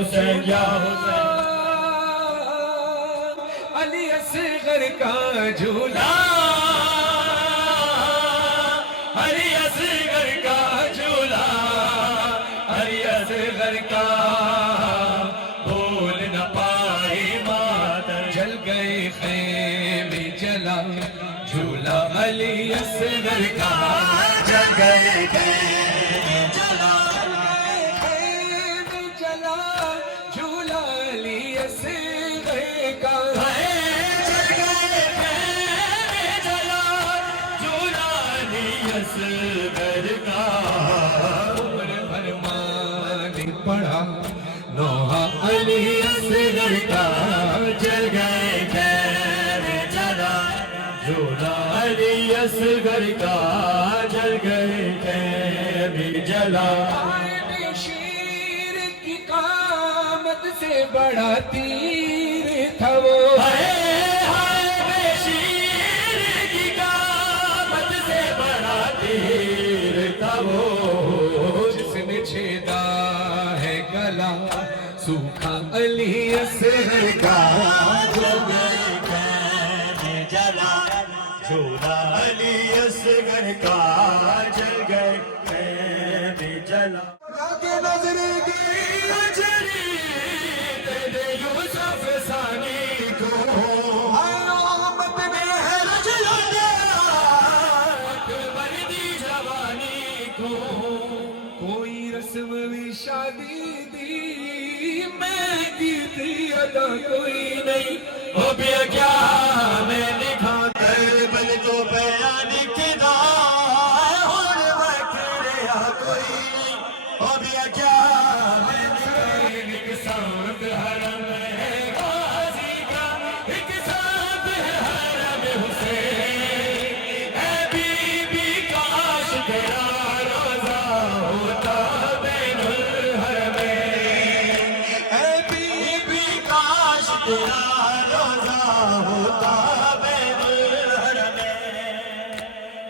حسین یا حسین علی اصغر کا جھولا علی اصغر کا جھولا علی اصغر کا بھول نہ پائی مادر جل گئے خیمے جلا جھولا علی اصغر کا جل گئے خیمے جلا خیمے جلا جھولا علی اصغر کا جل گئے خیمے جلا جھولا علی اصغر کا عمر بھر مان پڑھا نوحہ علی اصغر کا جل گئے خیمے جلا جھولا علی اصغر کا جل گئے خیمے جلا شیر کی قامت سے بڑا تیر تھا وہ شیر کی قامت سے بڑا تیر تھا وہ جس نے چھیدا ہے گلا سوکھا علی اصغر کا جل گئے خیمے جلا جھولا علی اصغر کا جل گئے خیمے جلا نظر کی اجری تیرے یوسف ثانی کو آمد میں ہے رجلا اکبر دی جوانی کو کوئی رسم بھی شادی دی میں کی تھی ادا کوئی نہیں ہو بیا کیا میں لکھا بل تو بیان کدا اور وقت رہا کوئی نہیں ہو بیا کیا میں لکھا ایک ساتھ حرم ہے غازی کا ایک ساتھ حرم حسین اے بی بی کاش تیرا روزہ ہوتا بین الحرمین اے بی بی کاش تیرا روزہ ہوتا بین الحرمین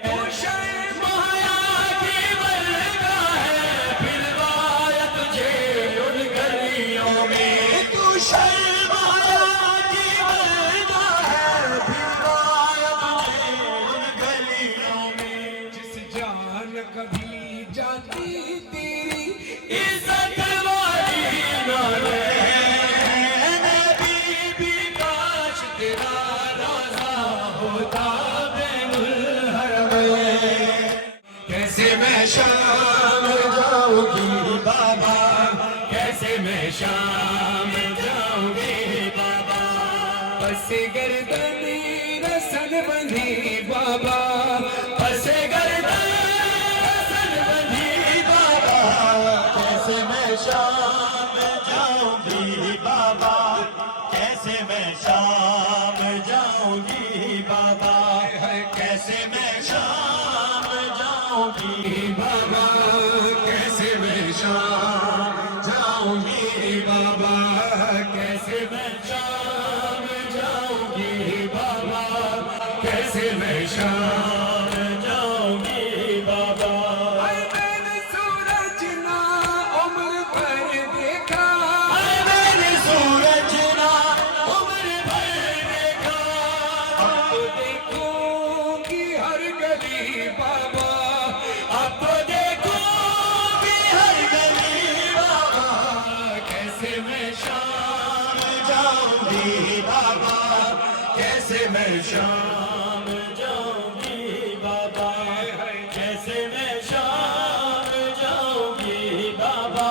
تو شرم حیا کی ورگاہ ہے پھروایا تجھے ان گلیوں میں تو شرم حیا کی ورگاہ ہے پھروایا تجھے ان گلیوں میں جس جان کبھی جاتی تیری عزت والی نالے کیسے میں شام جاؤں گی بابا کیسے میں شام جاؤں گی بابا پس گردن رسن بندھی بابا پس گردن رسن بندھی بابا کیسے میں شام جاؤں گی بابا کیسے میں شام جاؤں گی بابا کیسے میں شام جاؤں گی بابا کیسے میں شام جاؤں گی بابا کیسے میں شام جاؤں گی بابا کیسے میں شام جاؤں گی بابا میں نے سورج نہ عمر بھر دیکھا میں نے سورج نہ عمر بھر دیکھا اب دیکھوں گی ہر گلی بابا اب دیکھوں گی ہر گلی بابا کیسے میں شام جاؤں گی بابا کیسے میں شام جاؤں گی بابا کیسے میں شام جاؤں گی بابا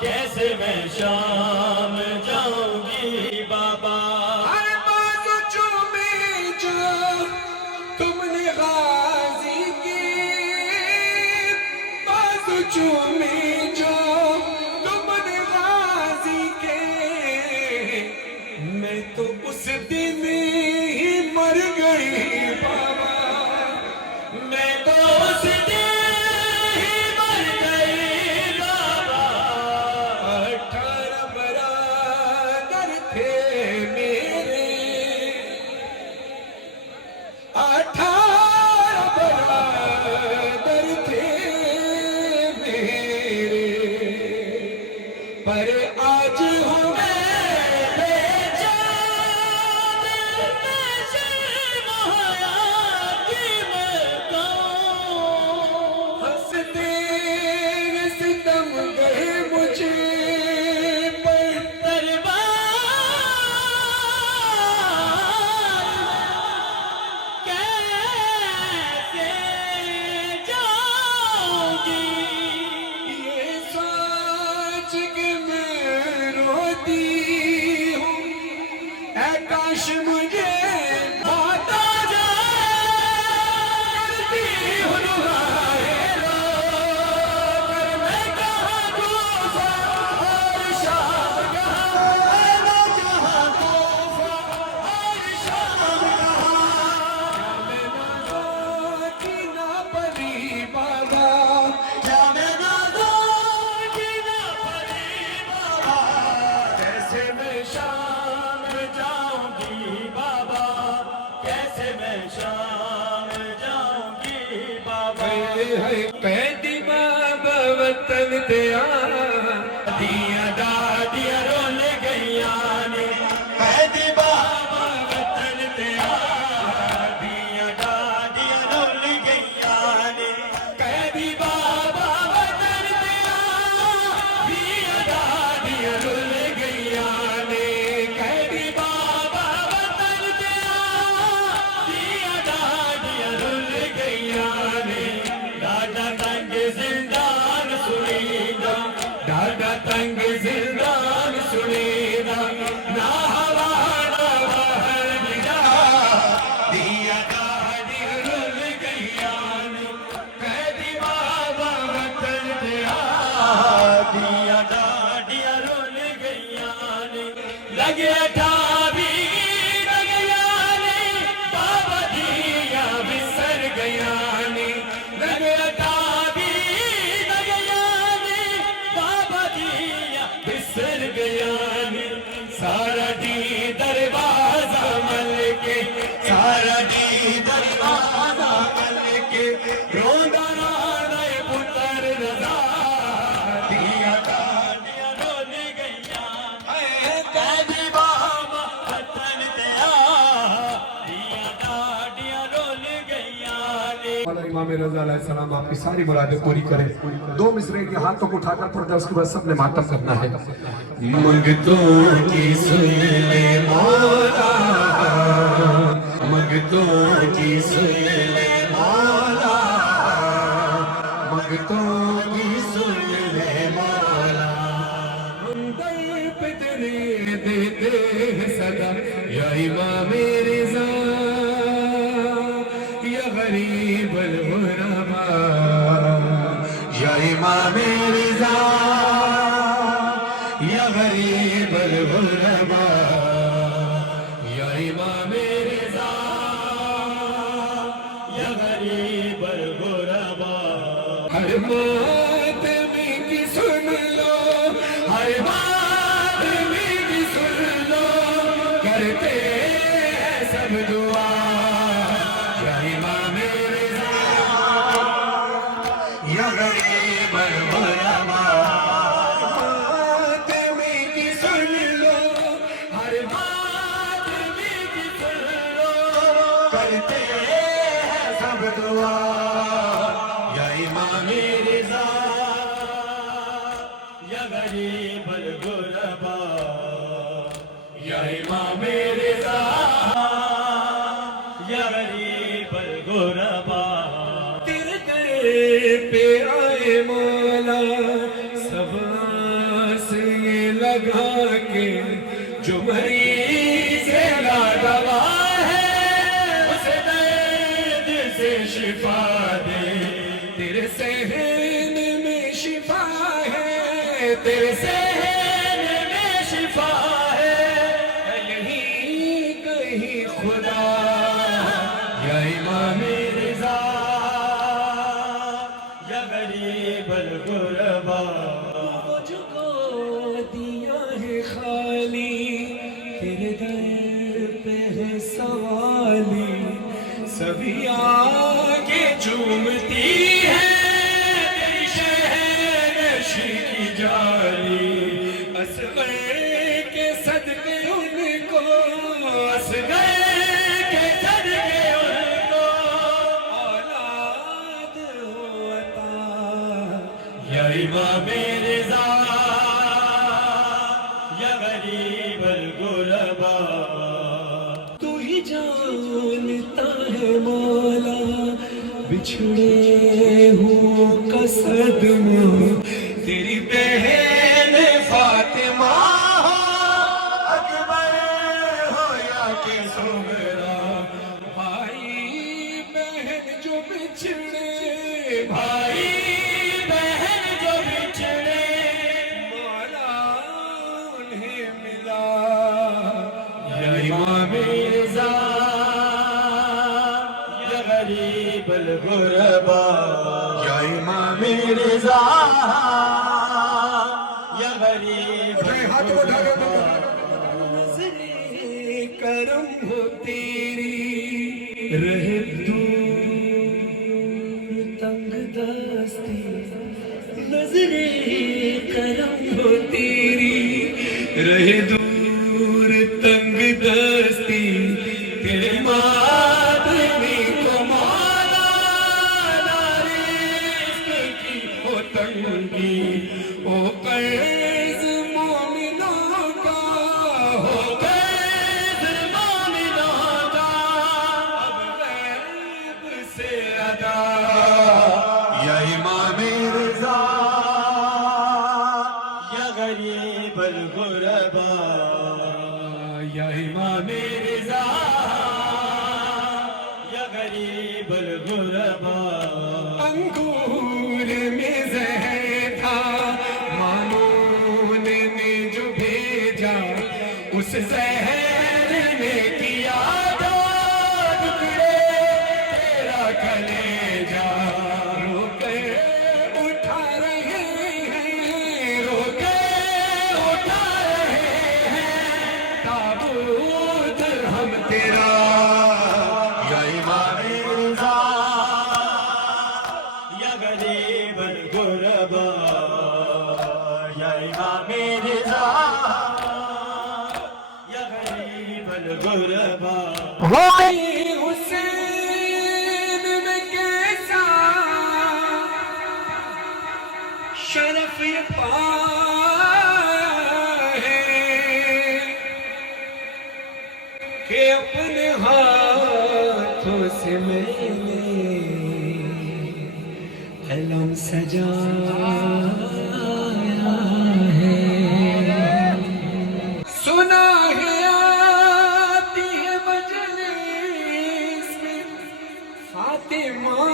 کیسے میں شام جاؤں گی بابا ہر بازو چومے جو تم نے غازی کی بازو چومے جو تم نے غازی کے میں تو اس دن ہی مر گئی بابا میں تو اس دن ہی مر گئی بابا 18 برس شام جاؤں گی بابا کیسے میں شام جاؤں گی بابا قیدی بابا وطن دیا دیا دادیا رول گیا نے قیدی بابا وطن دیا دیا دادیا رول گیا نے قیدی بابا وطن دیا دیا دادیا رول گیا نے قیدی بابا وطن دیا دیا دادیا رول گیا نے ڈاڈا تنگ زندان سنی دا ڈاڈا تنگ زندان سنی دا نہ ہوا نہ باہر دیا دیا دادیا رول گیا نے قیدی بابا وطن دیا دیا دادیا رول گیا نے لگے ٹھابی لگیا نے بابا دیا بسر گیا نے لگے ٹھابی لگیا نے بابا دیا بسر گیا نے سارا دی دروازہ مل کے سارا دی دروازہ مل کے روندا رانا پتر رضا دیا دادیا رول گیا قیدی بابا وطن دیا دیا دادیا رول گیا نے امام رضا علیہ السلام آپ کی ساری مرادیں پوری کریں. دو مصرے کے ہاتھوں کو اٹھا کر پڑھتا ہے, اس کے بعد سب نے ماتم کرنا ہے. منگتوں کی سن لے مولا منگتوں کی سن لے مولا منگتوں کی سن لے مولا ہم در پہ تیرے دیتے ہیں صدا یا امام رضا یا غریب الغرباء یا امام رضا یا غریب الغرباء یا امام رضا یا غریب الغرباء ہر ماتمی کی سن لو ہر ماتمی کی سن لو کرتے ہیں سب دعا یا امام رضا یا غریب الغرباء ماتمی کی سن لو ہر ماتمی کی سن لو کرتے ہیں سب دعا یا امام رضا یا غریب الغرباء یا امام رضا یا غریب الغرباء تیرے در پہ آئے مولا سب آس یہ لگا کے جو مریض لادوا ہے اسے درد سے شفا دے تیرے صحن میں شفا ہے تیرے صحن میں شفا ہے یہی کہیں خدا یا امام رضا یا غریب الغرباء مجھ کو دیا ہے خالی تیرے در پہ ہے سوالی سبھی آگے چومتی ہے تیری شہنشی کی جالی اصغر کے صدقے ان کو اصغر کے صدقے ان کو اولاد ہو عطا یا امام رضا یا غریب الغرباء تو ہی جانتا ہے مولا بچھڑے ہوں کا صدمہ تیری بہن فاطمہ اکبر ہو یا کہ صغرا بھائی بہن جو بچھڑے بھائی بہن جو بچھڑے مولا انہیں ملا یا امام رضا یا غریب الغرباء یا امام رضا یا غریب الغرباء کرم ہو تیری رہے دور تنگ دستی نظریں کرم ہو تیری رہے دور تنگ دستی تیرے مادمی کو مولا رزق کی ہو تنگی او قرض مومنوں کا ہو قرض مومنوں کا اب غیب سے ادا یا امام رضا یا غریب الغربا یا امام رضا یا غریب الغربا انگور میں زہر تھا مامون نے جو بھیجا اس زہر نے کیا دو ٹکڑے تیرا کلیجا رو کے اٹھا رہے ہیں رو کے اٹھا رہے ہیں تابوت ہم تیرا یا امام رضا یا غریب الغربا یا امام رضا یا غریب الغربا حسین میں کیسا شرف یہ پایا ہے کہ اپنے ہاتھوں سے میں نے علم سجایا ہے سنا ہے آتی ہے مجلس میں فاطمہ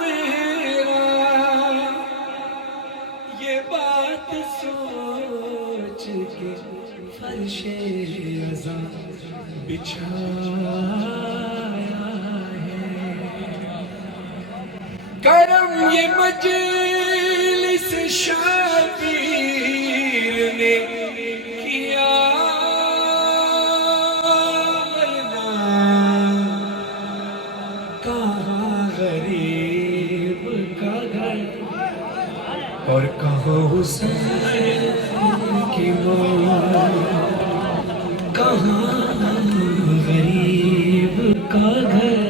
زہرا یہ بات سوچ کے فرش رضا بچھایا ہے کرم یہ مجلس شبیر نے کیا ورنہ کہاں غریب کا گھر اور کہاں حسین کی ماں کہاں غریب کا گھر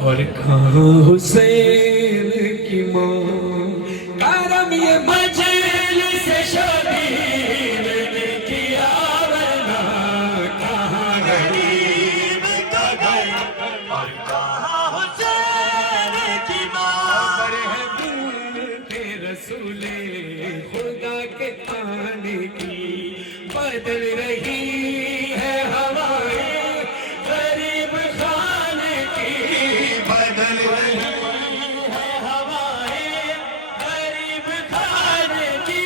اور کہاں حسین کی ماں کرم یہ مجلس شبیر نے کیا ورنہ کہاں غریب کا گھر اور کہاں حسین کی ماں پر ہے بنت رسول خدا کے آنے کی بدل رہی ہے ہوائیں غریب خانے کی بدل رہی ہے ہوائیں غریب خانے کی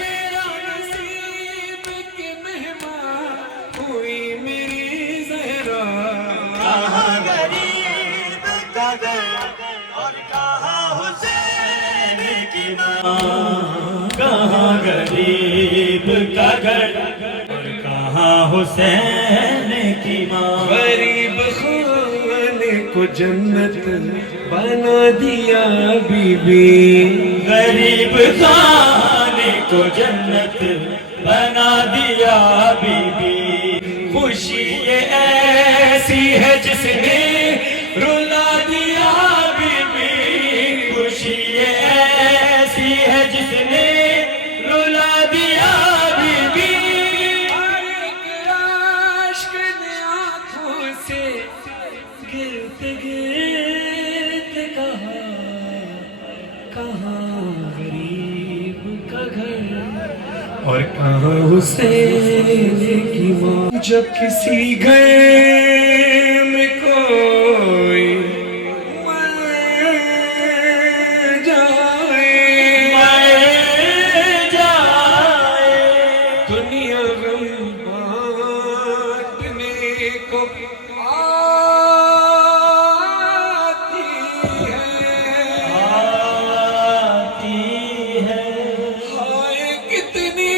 میرا نصیب کے مہمان ہوئی میری زہرا کہاں غریب کا گھر اور کہاں حسین کی ماں کہاں غریب کا گھر اور کہاں حسین کی ماں غریب خانے کو جنت بنا دیا بی بی غریب خانے کو جنت بنا دیا بی بی خوشی یہ ایسی ہے جس نے رلا دیا بی بی خوشی یہ ایسی ہے جس نے رلا دیا بی بی ہر ایک عاشق نے آنکھوں سے گرد گرد کہا کہاں غریب کا گھر اور کہاں حسین کی ماں جب کسی گھر میں کوئی مر جائے دنیا غم بانٹنے کو آتی ہے ہائے کتنی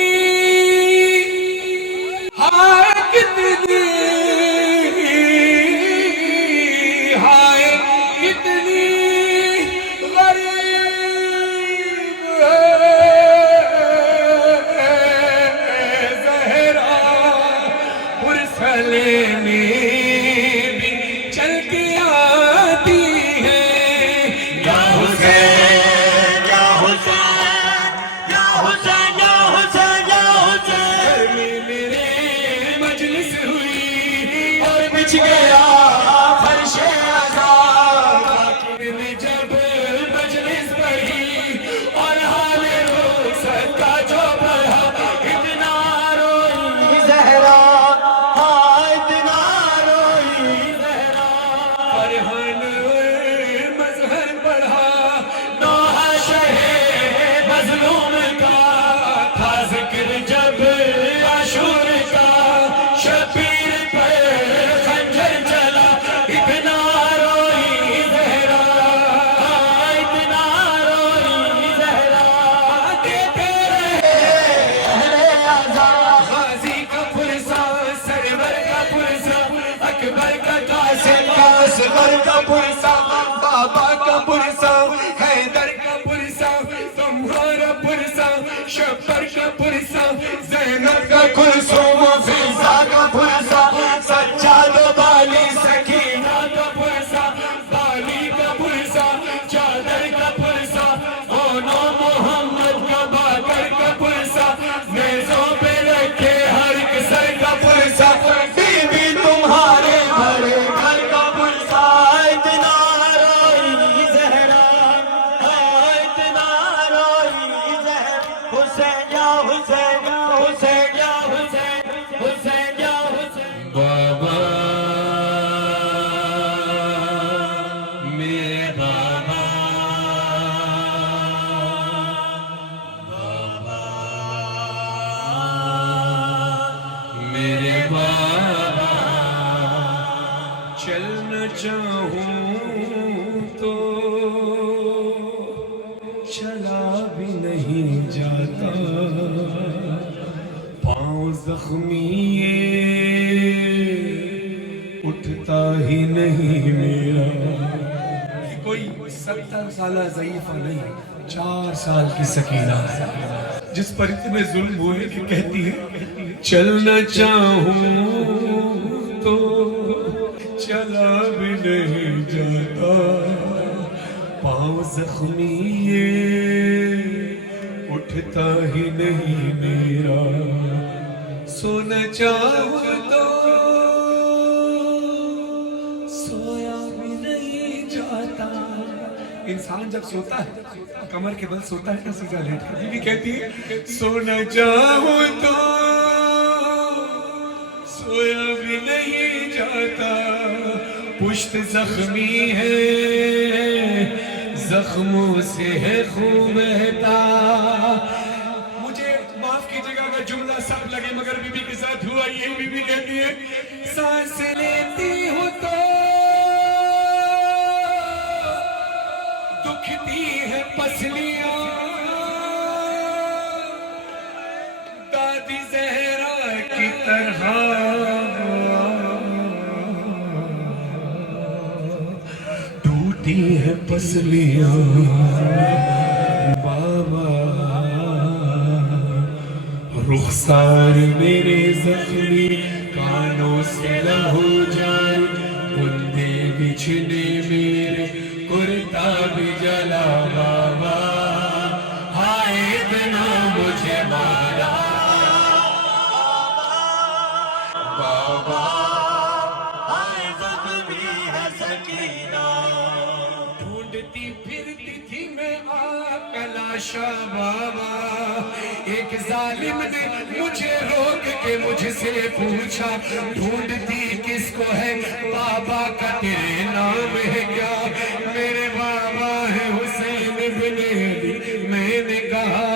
بچ گیا فرش عذاب نے جب مجلس پڑھی اور حال رخصت کا جو پڑھا اتنا روئی زہرا ہاں اتنا روئی زہرا فرحان مظہر پڑھا نوحہ شہ مظلوم کا تھا ذکر جب عاشور کا شبیر پر خنجر چلا اتنا روئی زہرا اتنا روئی زہرا دیتے رہے اہل عذاب غازی کا پرسا سرور کا پرسا اکبر کا قاسم اصغر کا پرسا بابا کا پرسا حیدر کا پرسا تمہارا پرسا شبر کا پرسا زینب کا کلثوم فضا کا پرسا سجاد و بالی سکینہ کا پرسا بالی کا پرسا چادر کا پرسا اونو محمد کا باقر کا پرسا نیزوں پہ رکھے ہر ایک سر کا پرسا بی بی تمہارے بڑے گھر کا پرسا اتنا روئی زہرا اتنا روئی زہرا حسین یا حسین حسین یا حسین حسین یا حسین بابا میرے بابا میرے بابا چلنا چاہوں تو چلا بھی نہیں جاتا پاؤں زخمی اٹھتا ہی نہیں میرا یہ کوئی 70 سالہ ضعیفہ نہیں 4 سال کی سکینہ جس پر اتنے ظلم ہوئے کہ کہتی ہے چلنا چاہوں تو چلا بھی نہیں جاتا پاؤں زخمی اٹھتا ہی نہیں میرا سونا چاہوں تو سویا بھی نہیں جاتا انسان جب سوتا ہے کمر کے بل سوتا ہے نا سیدھا لیٹ کر بیوی کہتی ہے سونا چاہوں تو سویا بھی نہیں جاتا پشت زخمی ہے زخموں سے ہے خون بہتا مجھے معاف کیجئے گا اگر جملہ سب لگے مگر بی بی کے ساتھ ہوا یہ بی بی کہتی ہے سانس لیتی ہوں تو دکھتی ہے پسلیاں دادی زہرا کی طرح ٹوٹی ہے پسلیاں بابا رخسار میرے زخمی کانوں سے لہو جائے کندے بچھنے میرے کرتا بھی جلا بابا ہائے اتنا مجھے مارا بابا ہائے زخمی ہے سکینہ ڈھونڈتی پھرتی تھی میں آپ کا لاشا بابا ایک ظالم نے مجھے روک کے مجھ سے پوچھا ڈھونڈتی کس کو ہے بابا کا تیرے نام ہے کیا میرے بابا ہے حسین بن علی میں نے کہا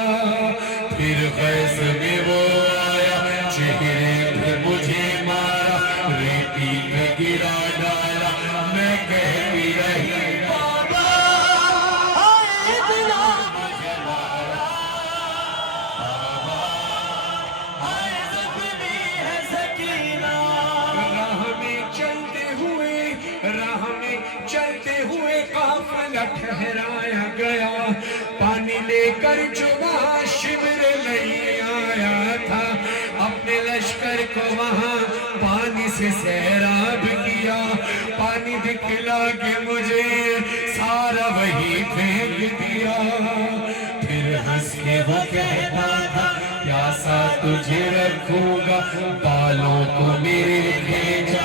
پھر غیظ میں وہ آیا چہرے پہ مجھے مارا ریتی پہ گرا ڈالا میں کہتی رہی بابا ہائے اتنا مجھے مارا ہائے زخمی ہے سکینہ راہ میں چلتے ہوئے قافلہ ٹھہرایا گیا پانی لے کر جو وہاں شبر نہیں آیا تھا اپنے لشکر کو وہاں پانی سے سیراب کیا پانی دکھلا کے مجھے سارا وہی پھینک دیا پھر ہنس کے وہ کہتا تھا پیاسا تجھے رکھوں گا بالوں کو میرے بھیجا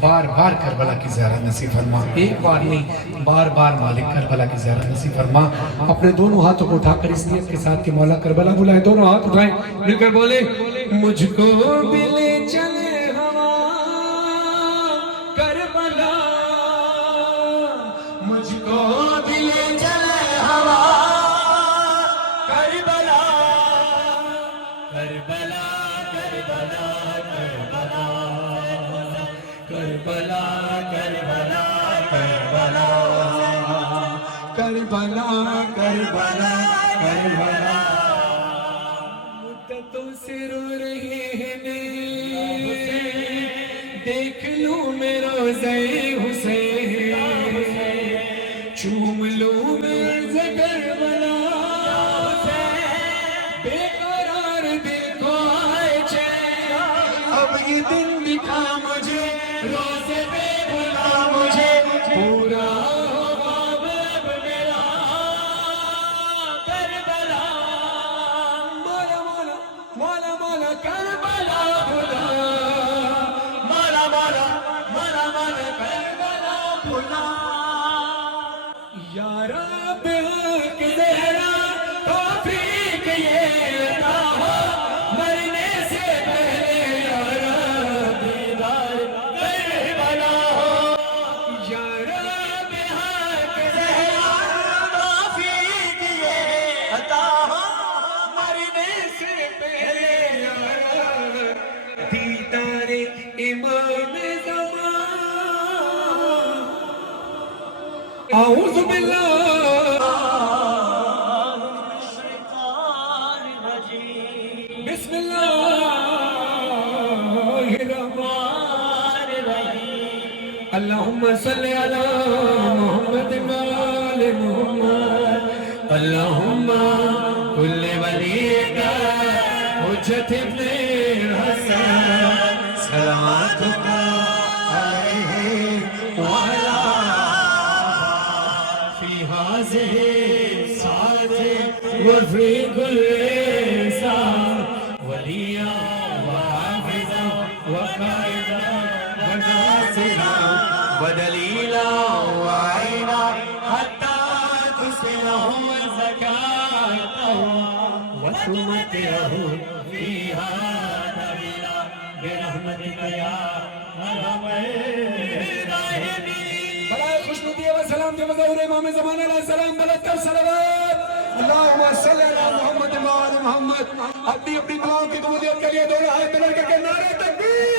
بار بار کربلا کی زیارت نصیب فرما، ایک بار نہیں بار بار مالک کربلا کی زیارت نصیب فرما۔ اپنے دونوں ہاتھوں کو اٹھا کر اس نیت کے ساتھ کہ مولا کربلا بلائے، دونوں ہاتھ اٹھائیں، مل کر بولے مجھ کو بھی لے چلے ہوا کربلا، مجھ کو بھی لے چلے ہوا کربلا، کربلا کربلا کربلا کربلا کربلا کربلا کربلا کربلا مدتوں سے رو رہے ہیں دیکھ لوں میں روضہ حسین، چوم لوں میں عرض کربلا، بے قرار دل کو آئے چین، اب یہ دن دکھا مجھے روزے پہ بلا مجھے، پورا ہو خواب اب میرا کربلا، مولا مولا مولا مولا کربلا بلا، مولا مولا مولا مولا کربلا بلا، یا رب حق زہرا توفیق یہ عطا ہو، مرنے سے پہلے یا رب دیدار کربلا ہو، یا رب حق زہرا توفیق یہ عطا ہو، مرنے سے پہلے یا رب دیدار امام زمان۔ اعوذ باللہ بسم اللہ الرحمن الرحیم، اللہم صلی علی محمد وآل محمد، اللہم کل ولیک حجت ابن حسن صلواتک علیہ وعلا فی حاضر ساعت وفی کل ساعت ولیا وحافظا وقائدا وناصرا ودلیلا وعینا حتی تسکنہم زکاتہم وتمتعہ فیہا طویلا برحمتک یا ارحم الراحمین۔ برائے خوشنودی و سلام کے مظہور امام زمان علیہ السلام بلند کر صلوات، اللہم صلی علی محمد و آل محمد۔ اپنی اپنی دعاؤں کی قبولیت کے لیے دونوں ہاتھ ملا کر کے نعرہ تکبیر۔